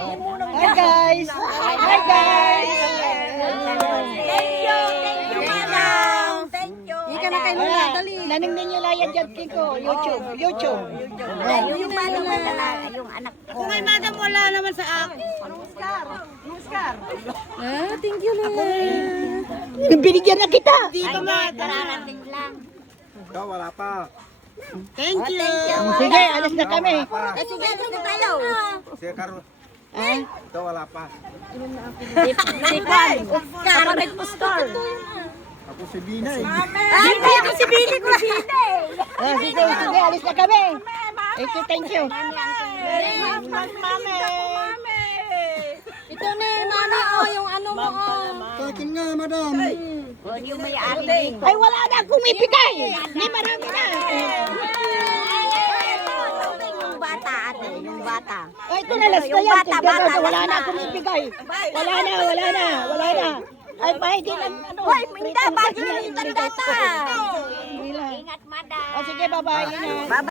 Hi guys! Hi guys! Thank you, madam. Thank you. Ika na kay Lola, dali. Naning ninyo layan dyan ko. YouTube. YouTube. Yung madam mo yung anak ko. Kung ay madam wala naman sa akin. Ah, thank you Lola. Binigyan na kita. Di ka madam. Kararating lang. Ikaw, wala pa. Thank you. Sige, alis na kami. Kasi gano'n na tayo. Sige, Karo. Ah? Ikaw, wala pa. Si Juan, Oscar, nag-postor. Ako si Bina eh. Ay, dito si Billy ko sila Ah, sige, sige, alis na kami. Thank you. Ito na, nana, oh, yung ano mo, oh. Sakin nga, madam. Yung may-ari din. Ay, wala na akong ibigay. Hindi, marami na. Yung bata, ate, yung bata. Ay, ito na, last na Yung yan. bata, bata, Wala na last akong ibigay. Wala na. Ay, mahigit ang ano. Hoy, minda, bagay na yung tandata. Hindi lang. Ingat, madam. O, sige, bye-bye. Ingat.